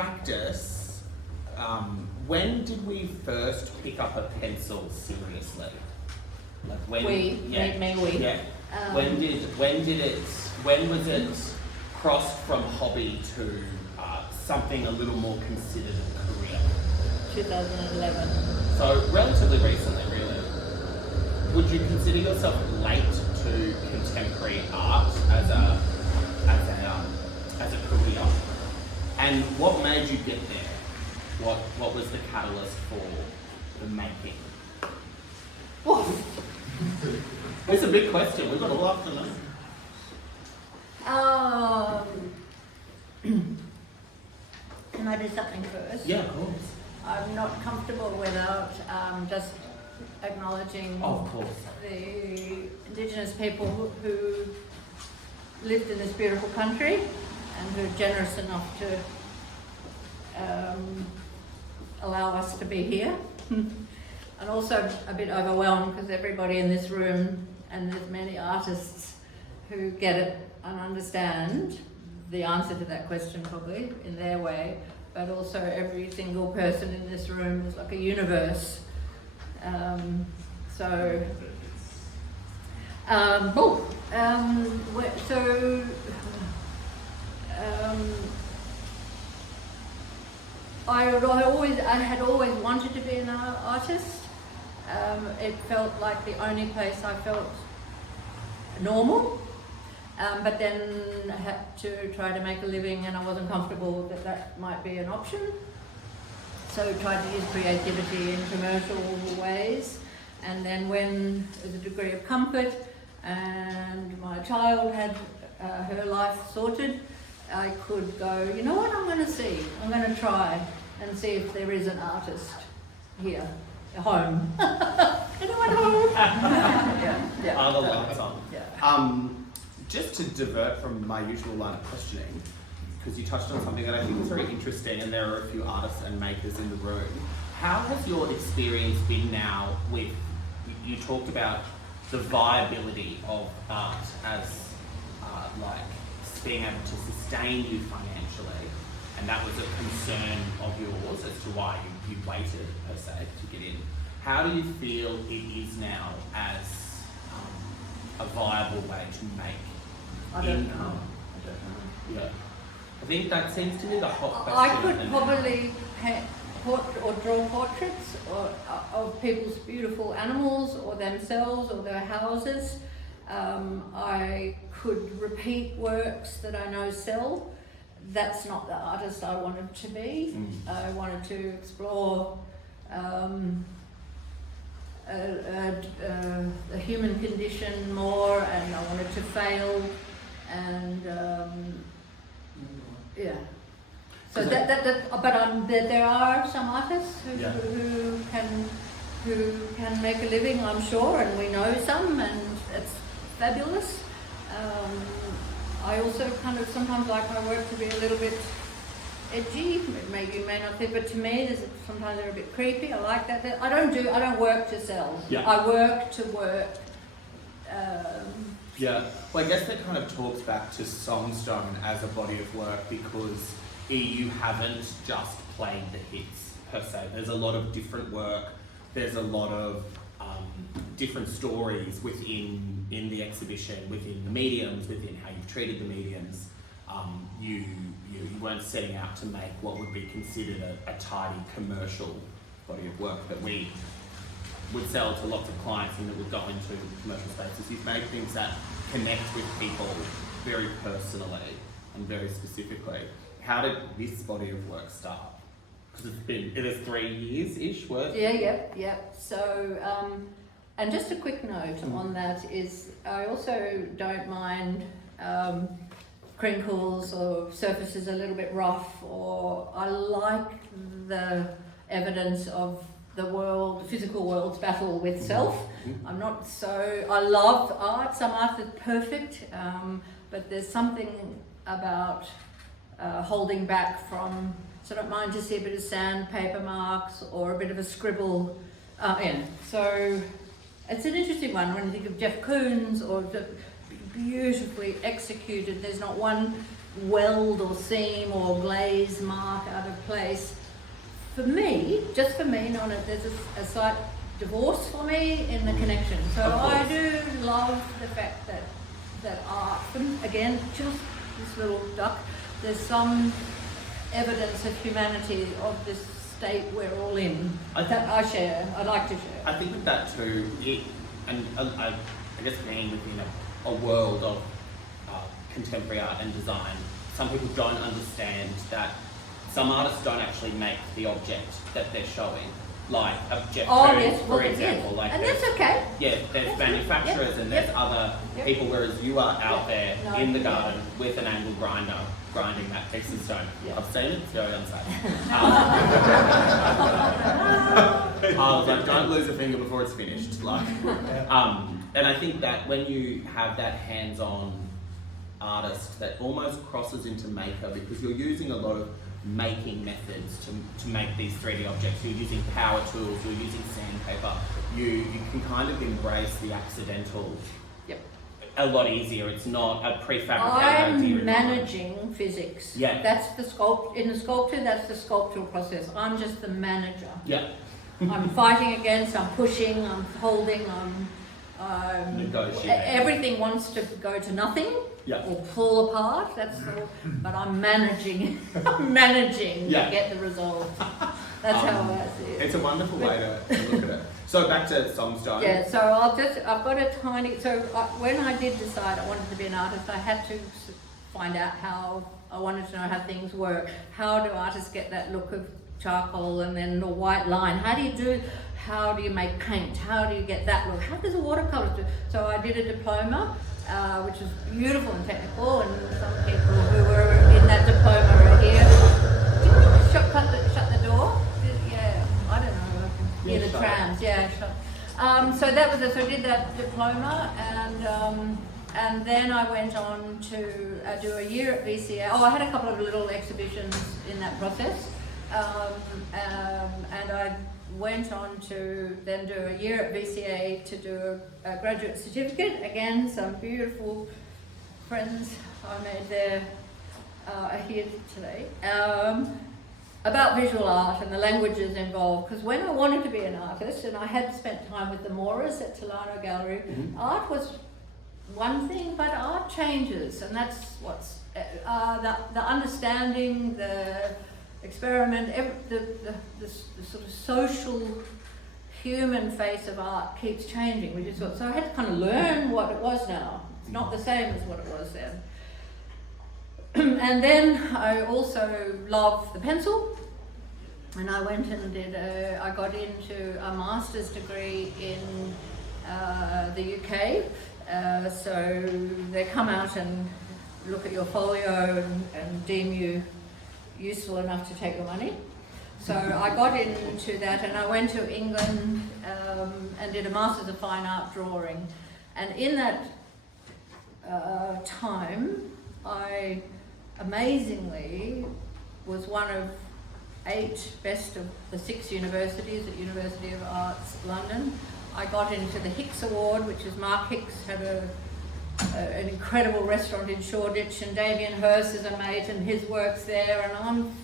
practice, when did we first pick up a pencil seriously? Like when? We. Yeah. When was it crossed from hobby to something a little more considered a career? 2011. So relatively recently, really. Would you consider yourself late to contemporary art as a career? And what made you get there? What was the catalyst for the making? Whoa. It's a big question. We've got all afternoon. Can I do something first? Yeah, of course. I'm not comfortable without just acknowledging Of course. the Indigenous people who lived in this beautiful country and who are generous enough to allow us to be here. And also a bit overwhelmed because everybody in this room, and there's many artists who get it and understand the answer to that question probably in their way, but also every single person in this room is like a universe. I had always wanted to be an artist. It felt like the only place I felt normal, but then I had to try to make a living and I wasn't comfortable that might be an option. So tried to use creativity in commercial ways, and then when there's a degree of comfort and my child had her life sorted, I could go, you know what, I'm going to try and see if there is an artist here, home. Anyone home? Yeah. Are the lights on? Yeah. Just to divert from my usual line of questioning, because you touched on something that I think is very interesting, and there are a few artists and makers in the room. How has your experience been now with, you talked about the viability of art as like being able to sustain you financially, and that was a concern of yours as to why you waited, per se, to get in. How do you feel it is now as a viable way to make income? I don't know. Yeah. I think that seems to be the hot question. I could probably draw portraits of people's beautiful animals or themselves or their houses. I could repeat works that I know sell. That's not the artist I wanted to be. I wanted to explore the human condition more, and I wanted to fail, and yeah. So there are some artists who can make a living, I'm sure, and we know some, and it's fabulous. I also kind of sometimes like my work to be a little bit edgy. Maybe you may not think, but to me, sometimes they're a bit creepy. I like that. I don't work to sell. Yeah. I work to work. Yeah. Well, I guess that kind of talks back to Songstone as a body of work, because you haven't just played the hits per se. There's a lot of different work. There's a lot of different stories within the exhibition, within the mediums, within how you've treated the mediums. You weren't setting out to make what would be considered a tidy commercial body of work that we would sell to lots of clients and that would go into commercial spaces. You've made things that connect with people very personally and very specifically. How did this body of work start? Because it is 3 years-ish worth. Yeah. So, and just a quick note on that is, I also don't mind crinkles or surfaces a little bit rough, or I like the evidence of the physical world's battle with self. I'm not so, I love art, some art is perfect, but there's something about holding back from, so I don't mind to see a bit of sandpaper marks or a bit of a scribble. So it's an interesting one when you think of Jeff Koons or the beautifully executed, there's not one weld or seam or glaze mark out of place for me, just for me. There's a slight divorce for me in the connection. So I do love the fact that art, and again, just this little duck, there's some evidence of humanity of this state we're all in that I share. I like to share. I think with that too, I guess being within a world of contemporary art and design, some people don't understand that some artists don't actually make the object that they're showing. Like Jeff Koons, for example. Like and that's okay. Yeah, there's manufacturers and there's other people, whereas you are out there in the garden with an angle grinder grinding that piece of stone. I've seen it, it's very unsafe. I was like, don't lose a finger before it's finished. Like, and I think that when you have that hands-on artist that almost crosses into maker, because you're using a lot of making methods to make these 3D objects. You're using power tools, you're using sandpaper. You can kind of embrace the accidental a lot easier. It's not a prefabricated idea. I'm managing physics. Yeah. That's in the sculpture, that's the sculptural process. I'm just the manager. Yeah. I'm fighting against, I'm pushing, I'm holding, I'm negotiating. Everything wants to go to nothing or fall apart. But I'm managing. I'm managing to get the result. That's how I see it. It's a wonderful way to look at it. So back to Songstone. Yeah. So I've got a tiny. So when I did decide I wanted to be an artist, I had to find out how. I wanted to know how things work. How do artists get that look of charcoal and then the white line? How do you make paint? How do you get that look? How does a watercolour do? So I did a diploma, which is beautiful and technical, and some people who were in that diploma are here. Did you shut the door? Yeah, I don't know. I can hear the trams. Yeah, shut. So that was it. So I did that diploma, and then I went on to do a year at VCA. Oh, I had a couple of little exhibitions in that process. And I went on to then do a year at VCA to do a graduate certificate. Again, some beautiful friends I made there are here today. About visual art and the languages involved. Because when I wanted to be an artist, and I had spent time with the Moras at Tolano Gallery, art was one thing, but art changes, and that's what's the understanding, the experiment, the sort of social human face of art keeps changing, which is what, so I had to kind of learn what it was now. It's not the same as what it was then. And then I also love the pencil, and I went and I got into a master's degree in the UK. So they come out and look at your folio and deem you useful enough to take your money. So I got into that, and I went to England and did a Masters of Fine Art Drawing. And in that time, I amazingly was one of 8 best of the 6 universities at University of Arts London. I got into the Hicks Award, which is Mark Hicks had an incredible restaurant in Shoreditch, and Damien Hirst is a mate and his work's there, and I'm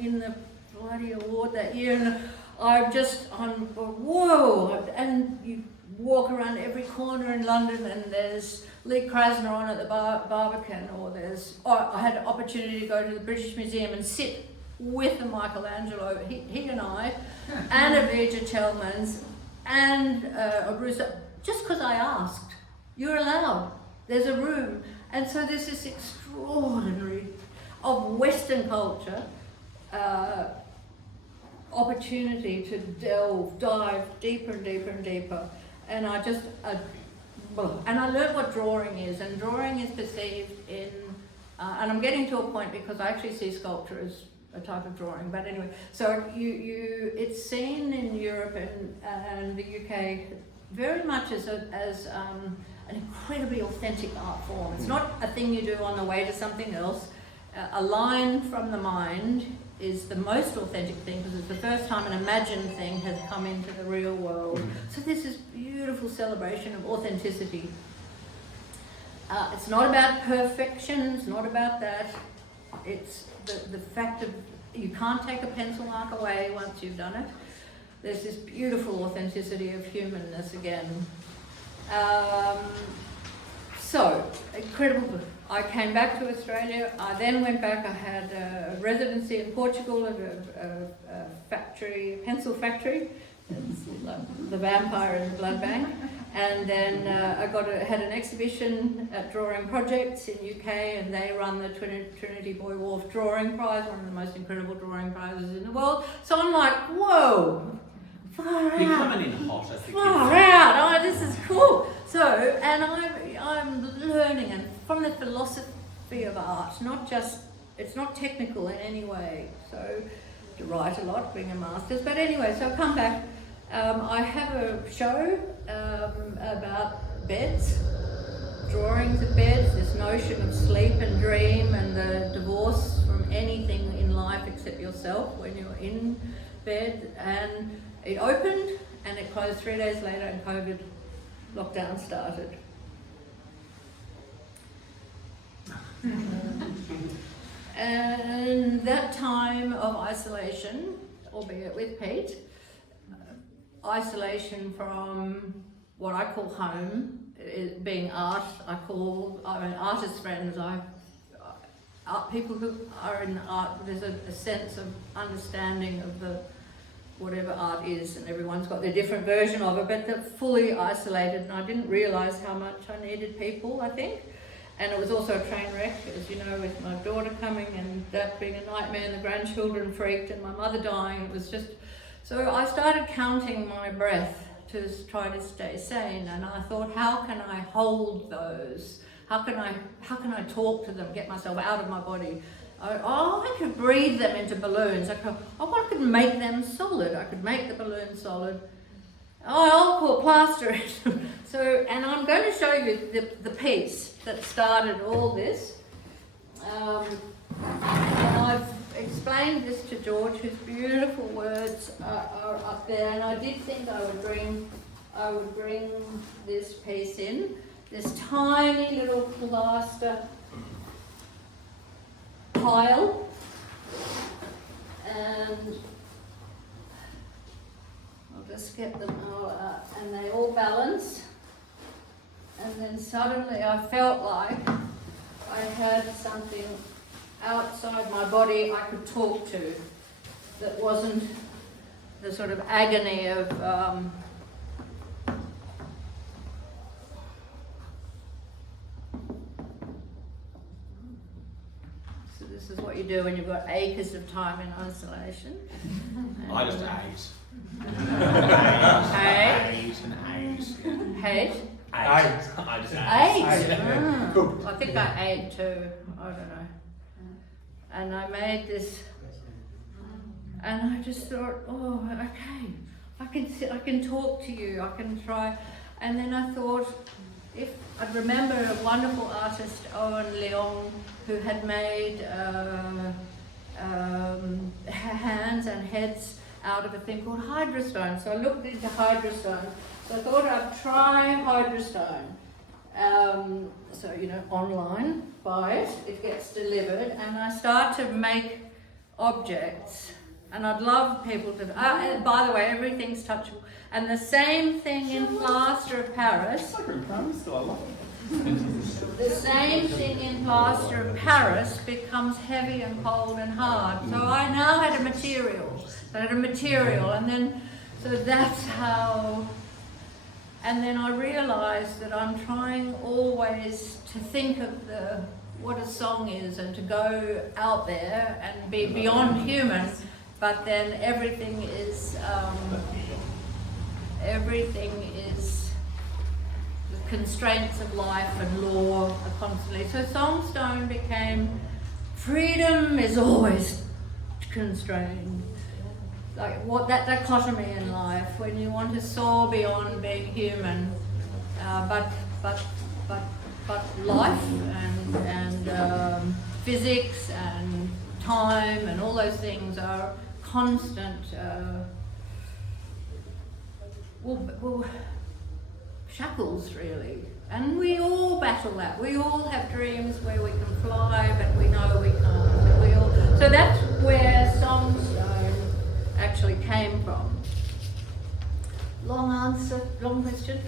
in the bloody award that year, and I'm whoa, and you walk around every corner in London and there's Lee Krasner on at the Barbican, or I had an opportunity to go to the British Museum and sit with the Michelangelo, he and I, and Avija Tellmans, and Bruce, just because I asked. You're allowed. There's a room. And so there's this extraordinary, of Western culture, opportunity to dive deeper and deeper and deeper. And I learned what drawing is, and drawing is perceived in, and I'm getting to a point because I actually see sculpture as a type of drawing, but anyway, so it's seen in Europe and the UK very much as an incredibly authentic art form. It's not a thing you do on the way to something else. A line from the mind is the most authentic thing because it's the first time an imagined thing has come into the real world. So this is beautiful celebration of authenticity. It's not about perfection, it's not about that. It's the fact of you can't take a pencil mark away once you've done it. There's this beautiful authenticity of humanness again. So, incredible. I came back to Australia. I then went back. I had a residency in Portugal at a factory, pencil factory. It's like the vampire in the blood bank. And then I had an exhibition at Drawing Projects in UK, and they run the Trinity Boy Wharf Drawing Prize, one of the most incredible drawing prizes in the world. So I'm like, whoa, far out. You're coming in hot, as the kids Far say. out. Oh, this is cool. So, and I'm learning, and from the philosophy of art, it's not technical in any way. So, to write a lot, being a master's. But anyway, so I come back. I have a show about beds, drawings of beds, this notion of sleep and dream and the divorce from anything in life except yourself when you're in bed. And it opened and it closed 3 days later, and COVID lockdown started. And that time of isolation, albeit with Pete, isolation from what I call home, being art. I mean, artist friends. People who are in art. There's a sense of understanding of whatever art is, and everyone's got their different version of it. But they're fully isolated, and I didn't realise how much I needed people, I think. And it was also a train wreck, as you know, with my daughter coming and that being a nightmare, and the grandchildren freaked, and my mother dying. It was just. So I started counting my breath to try to stay sane, and I thought, how can I hold those? How can I talk to them, get myself out of my body? I could breathe them into balloons. I could make them solid. I could make the balloon solid. I'll put plaster in them. So, and I'm going to show you the piece that started all this. And I've explained this to George, whose beautiful words are up there, and I did think I would bring this piece in, this tiny little plaster pile, and I'll just get them all out, and they all balance, and then suddenly I felt like I had something outside my body I could talk to that wasn't the sort of agony of so this is what you do when you've got acres of time in isolation. I just ate. Hate? I just ate. I think I ate too. I don't know. And I made this, and I just thought, oh, okay, I can talk to you, I can try. And then I thought, if I remember a wonderful artist, Owen Leong, who had made hands and heads out of a thing called hydrostone. So I looked into hydrostone. So I thought I'd try hydrostone. So, you know, online, buy it, it gets delivered, and I start to make objects. And I'd love people to, and by the way, everything's touchable. And the same thing in plaster of Paris. The same thing in plaster of Paris becomes heavy and cold and hard. So I now had a material. And then, so that's how. And then I realised that I'm trying always to think of what a song is and to go out there and be beyond human, but then everything is the constraints of life and law are constantly. So Songstone became freedom is always constrained. Like what that dichotomy in life when you want to soar beyond being human, but life and physics and time and all those things are constant. Shackles really, and we all battle that. We all have dreams where we can fly, but we know we can't. So that's where Songstone actually came from. Long answer, long question,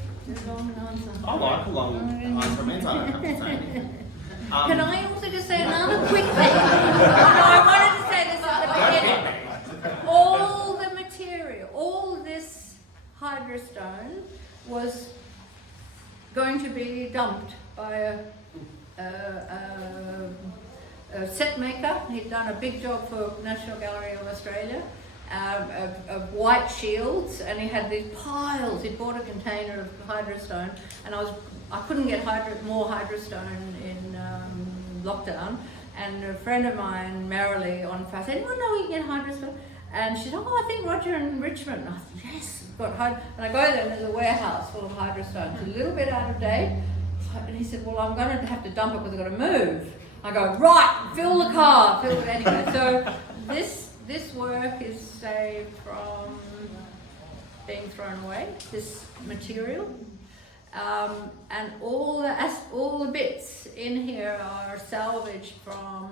long answer. I like a long answer. It means I don't have to say anything. Can I also just say another quick thing? I wanted to say this at the beginning. All the material, all this hydrostone was going to be dumped by a set maker. He'd done a big job for National Gallery of Australia, of white shields, and he had these piles. He'd bought a container of hydrostone, and I couldn't get more hydrostone in lockdown, and a friend of mine, Marilee, on Fast said, "Anyone know we can get hydrostone?" And she said, "Oh, I think Roger in Richmond." I said, "Yes, we've got hydrostone." And I go there and there's a warehouse full of hydrostone. It's a little bit out of date. And he said, "Well, I'm going to have to dump it because I've got to move." I go, "Right, fill the car." Anyway, so this work is saved from being thrown away, this material. And all the bits in here are salvaged from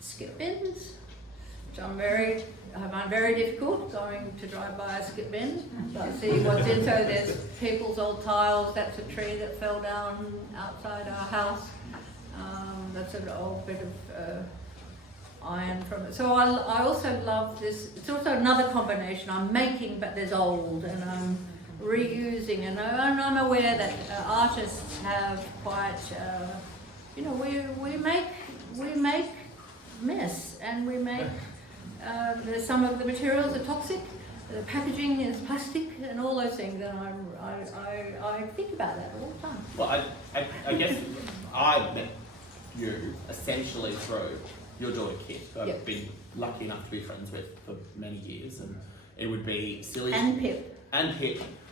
skip bins, which I find very difficult going to drive by a skip bin. To see what's in. So there's people's old tiles. That's a tree that fell down outside our house. That's an old bit of iron from it. So I also love this. It's also another combination. I'm making, but there's old, and I'm reusing, and I'm aware that artists have quite, we make mess, and we make. There's some of the materials are toxic. The packaging is plastic, and all those things, and I think about that all the time. Well, I guess I met you essentially through your daughter Kit, who I've been lucky enough to be friends with for many years, and it would be silly. And Pip.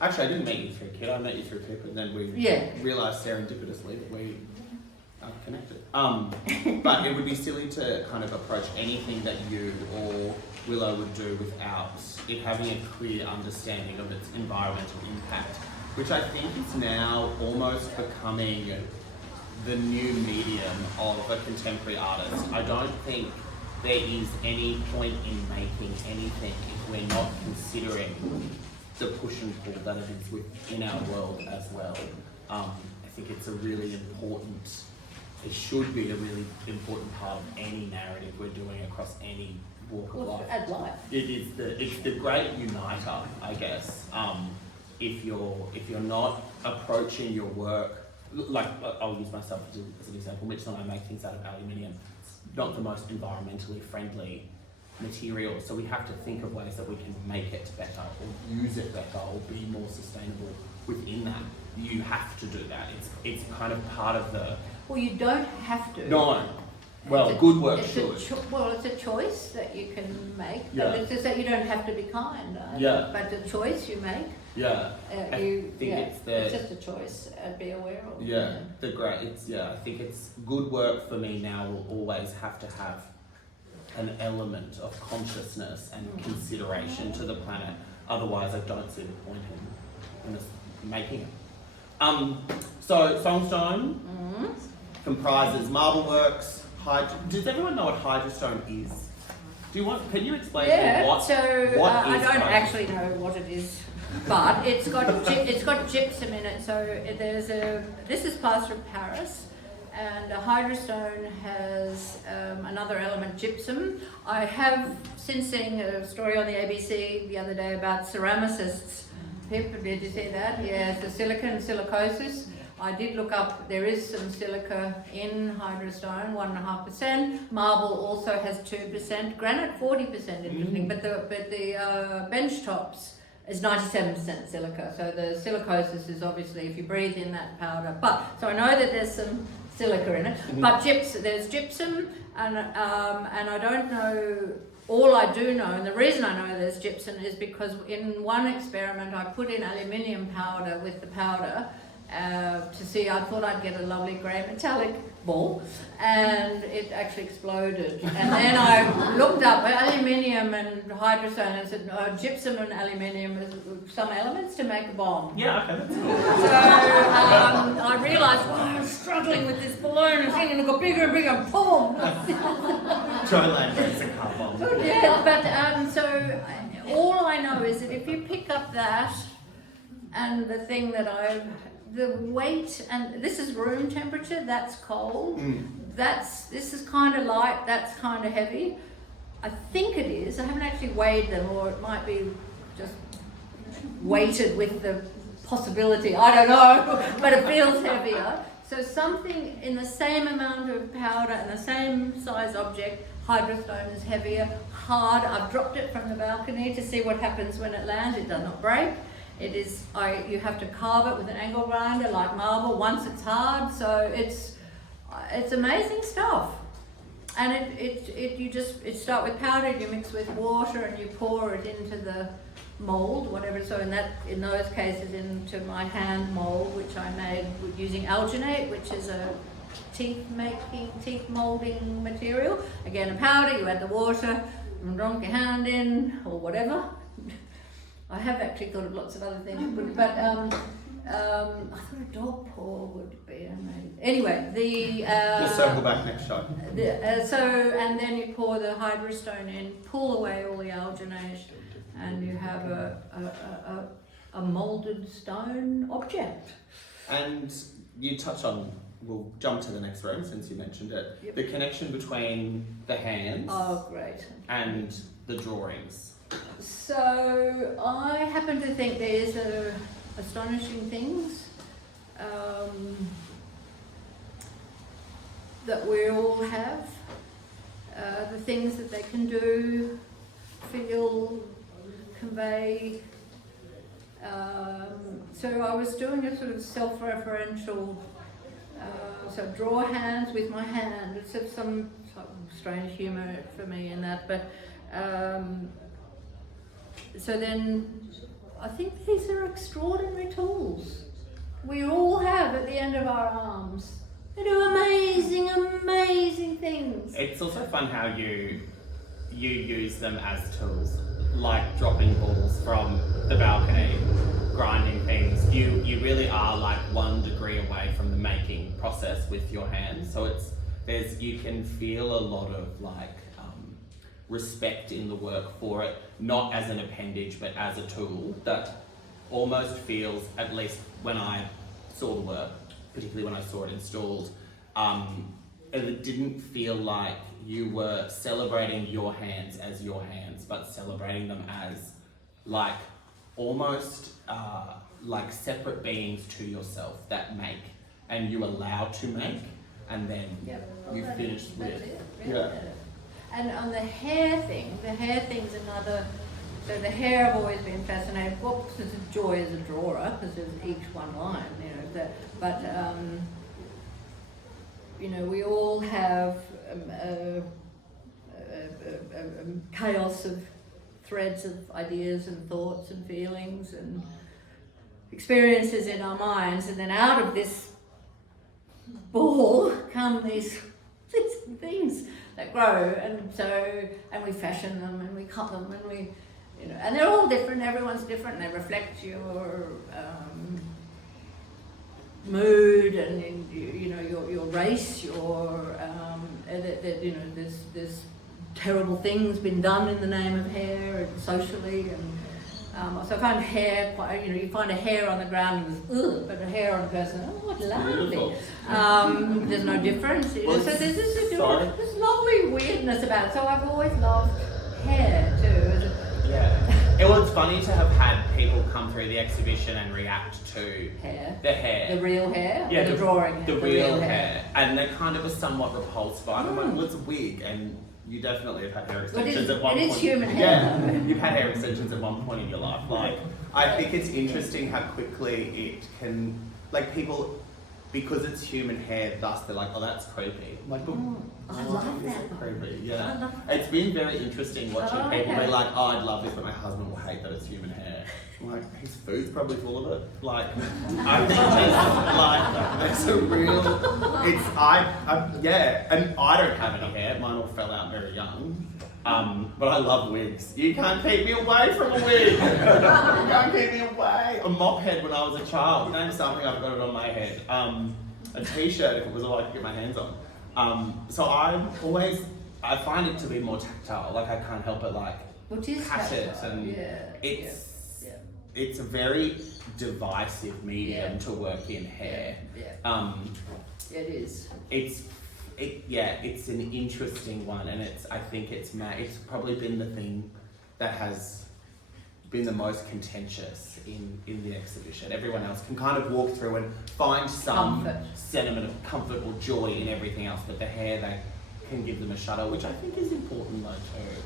Actually, I didn't meet you through Kit, I met you through Pip, and then we realised serendipitously that we are connected. But it would be silly to kind of approach anything that you or Willow would do without it having a clear understanding of its environmental impact, which I think is now almost becoming the new medium of a contemporary artist. I don't think there is any point in making anything if we're not considering the push and pull that it is within our world as well. I think it's a really important, it should be a really important part of any narrative we're doing across any walk of life. Add life. It's the great uniter, I guess. If you're not approaching your work, like I'll use myself as an example. Mitchell and I make things out of aluminium. It's not the most environmentally friendly material, so we have to think of ways that we can make it better or use it better or be more sustainable within that. You have to do that. It's kind of part of the... Well, you don't have to. No. Well, good work should. It's a choice that you can make, Yeah. but it's just that you don't have to be kind. Yeah. But the choice you make. Yeah. It's just a choice. Be aware of. Yeah. I think it's good work for me now will always have to have an element of consciousness and consideration to the planet. Otherwise, I don't see the point in us making it. So Songstone comprises marble works. Does everyone know what hydrostone is? Can you explain to me what? I don't actually know what it is, but it's got gypsum in it. So this is plaster of Paris, and a hydrostone has another element, gypsum. I have since seen a story on the ABC the other day about ceramicists. Pip, did you see that? Yeah, the silica and silicosis. I did look up, there is some silica in hydrostone, 1.5%. Marble also has 2%. Granite, 40%, interesting. But the bench tops is 97% silica. So the silicosis is obviously if you breathe in that powder. So I know that there's some silica in it. But there's gypsum, and I don't know. All I do know, and the reason I know there's gypsum is because in one experiment I put in aluminium powder with the powder. To see, I thought I'd get a lovely grey metallic ball, and it actually exploded. And then I looked up aluminium aluminium and hydrostone, and said, gypsum and aluminium is some elements to make a bomb. Yeah, okay, that's cool. So I realised, I was struggling with this balloon and it got bigger and bigger, and boom! Joyland makes a car bomb. Yeah, but so all I know is that if you pick up that and the thing that the weight, and this is room temperature, that's cold, this is kind of light, that's kind of heavy. I think it is. I haven't actually weighed them, or it might be just weighted with the possibility. I don't know, but it feels heavier. So something in the same amount of powder and the same size object, hydrostone is heavier, hard. I've dropped it from the balcony to see what happens when it lands. It does not break. It is. You have to carve it with an angle grinder like marble once it's hard. So it's amazing stuff. And you start with powder, you mix with water, and you pour it into the mold, whatever. So in those cases, into my hand mold, which I made using alginate, which is a teeth molding material. Again, a powder, you add the water, and dunk your hand in, or whatever. I have actually thought of lots of other things, but I thought a dog paw would be amazing. Anyway, we'll circle back next time. And then you pour the hydrostone in, pull away all the alginate, and you have a moulded stone object. And you touch on, we'll jump to the next room since you mentioned it, Yep. the connection between the hands and the drawings. So I happen to think there's astonishing things that we all have, the things that they can do, feel, convey. So I was doing a sort of self-referential, so draw hands with my hand. It's some strange humour for me in that, but so then I think these are extraordinary tools we all have at the end of our arms. They do amazing, amazing things. It's also fun how you use them as tools, like dropping balls from the balcony, grinding things. You really are like 1 degree away from the making process with your hands. So you can feel a lot of respect in the work for it, not as an appendage but as a tool that almost feels, at least when I saw the work, particularly when I saw it installed, it didn't feel like you were celebrating your hands as your hands, but celebrating them as like almost like separate beings to yourself that make, and you allow to make, and then you finish with. Yeah. And on the hair thing's another. So the hair I've always been fascinated. Well, it's a joy as a drawer because there's each one line, But we all have a chaos of threads of ideas and thoughts and feelings and experiences in our minds, and then out of this ball come these things that grow, and we fashion them and we cut them and we, and they're all different. Everyone's different, and they reflect your mood and your race, there's terrible things been done in the name of hair and socially, and so I find hair quite, you find a hair on the ground and there's ugh, but a hair on a person, oh, it's lovely. There's no difference. So there's this lovely weirdness about it. So I've always loved hair too. Yeah. It was funny to have had people come through the exhibition and react to the hair. The real hair? Yeah, the drawing hair? The real hair. And they kind of were somewhat repulsed by it. I'm like, well, it's a wig, and you definitely have had hair extensions at one point. It is human hair. Yeah, you've had hair extensions at one point in your life. I think it's interesting how quickly it can, people, because it's human hair, thus they're like, oh, that's creepy. I'm like, I love that. Creepy, yeah. It's been very interesting watching people be like, oh, I'd love this, but my husband will hate that it's human hair. I'm like, his food's probably full of it. I think it's a real, yeah, and I don't have any hair. Mine all fell out very young. But I love wigs. You can't keep me away from a wig. You can't keep me away. A mop head when I was a child. Name something, I've got it on my head. A t-shirt if it was all I could get my hands on. So I find it to be more tactile. Like I can't help it, like Which is pat it, tactile, and yeah, it's a very divisive medium to work in hair. It is. It's an interesting one, and I think it's probably been the thing that has been the most contentious in the exhibition. Everyone else can kind of walk through and find some sentiment of comfort or joy in everything else, but the hair, they can give them a shudder, which I think is important though too.